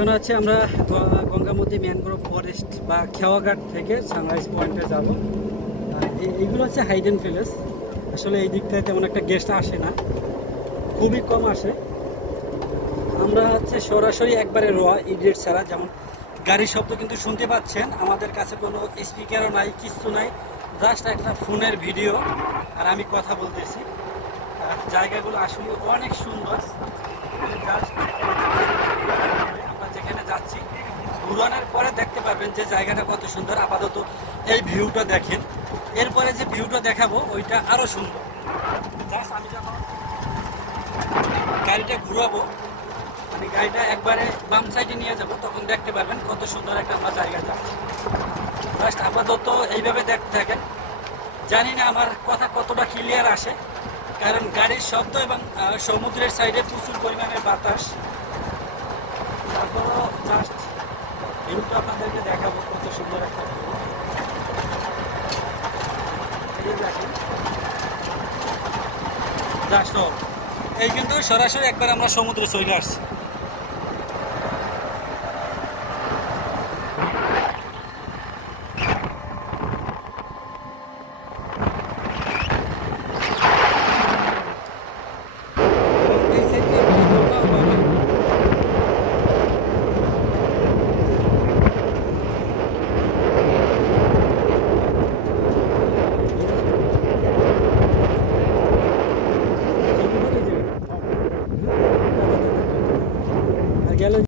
এখন হচ্ছে আমরা গঙ্গামতি ম্যানগ্রোভ ফরেস্ট বা খেওয়াঘাট থেকে সানরাইজ পয়েন্টে যাব। এইগুলো হচ্ছে হাইডেন প্লেস। আসলে এই দিকটায় তেমন একটা গেস্ট আসে না, খুবই কম আসে। আমরা হচ্ছে সরাসরি একবারে রোয়া ইডিয়েট ছাড়া, যেমন গাড়ির শব্দ কিন্তু শুনতে পাচ্ছেন, আমাদের কাছে কোনো স্পিকারও নাই, কিচ্ছু নাই, জাস্ট একটা ফোনের ভিডিও আর আমি কথা বলতেছি। জায়গাগুলো আসলে অনেক সুন্দর। জাস্ট আমরা যেখানে যাচ্ছি ঘুরানোর পরে দেখতে পারবেন যে জায়গাটা কত সুন্দর। আপাতত এই ভিউটা দেখেন, এরপরে যে ভিউটা দেখাবো ওইটা আরও সুন্দর। জাস্ট আমি যখন গাড়িটা ঘুরাবো, মানে গাড়িটা একবারে বাম সাইডে নিয়ে যাব, তখন দেখতে পারবেন কত সুন্দর একটা আমরা জায়গা যাচ্ছি। জাস্ট আপাতত এইভাবে দেখতে থাকেন। জানি না আমার কথা কতটা ক্লিয়ার আসে, কারণ গাড়ির শব্দ এবং সমুদ্রের সাইডে প্রচুর পরিমাণে বাতাস। তারপরও জাস্ট ভিউটা আপনাদেরকে দেখাবো, কত সুন্দর একটা ভিউ। দেখেন জাস্ট এই কিন্তু সরাসরি একবার আমরা সমুদ্রে চলে আসছি।